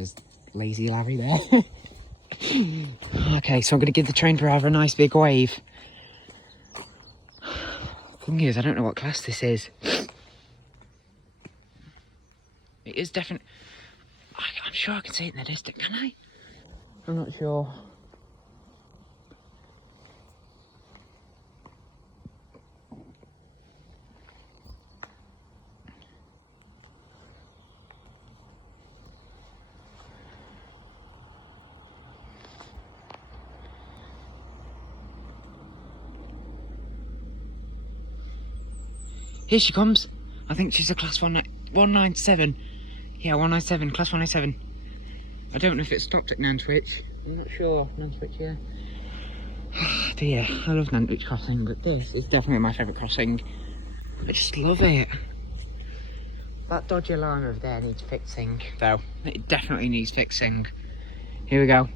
there's lazy Larry there. Okay, so I'm going to give the train driver a nice big wave. Thing is, I don't know what class this is. It is definitely... I'm sure I can see it in the distance, can I? I'm not sure. Here she comes. I think she's a class 197. Yeah, 197, class 197. I don't know if it stopped at Nantwich. I'm not sure. Nantwich, yeah. Dear, I love Nantwich Crossing, but this is definitely my favourite crossing. I just love it. That dodgy alarm over there needs fixing, though. It definitely needs fixing. Here we go.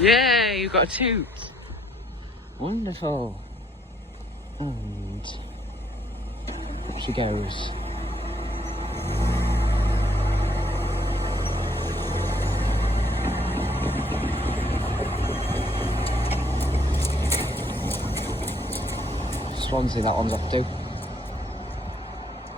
Yay, you've got a toot. Wonderful. And up she goes. Swansea, that one's off to.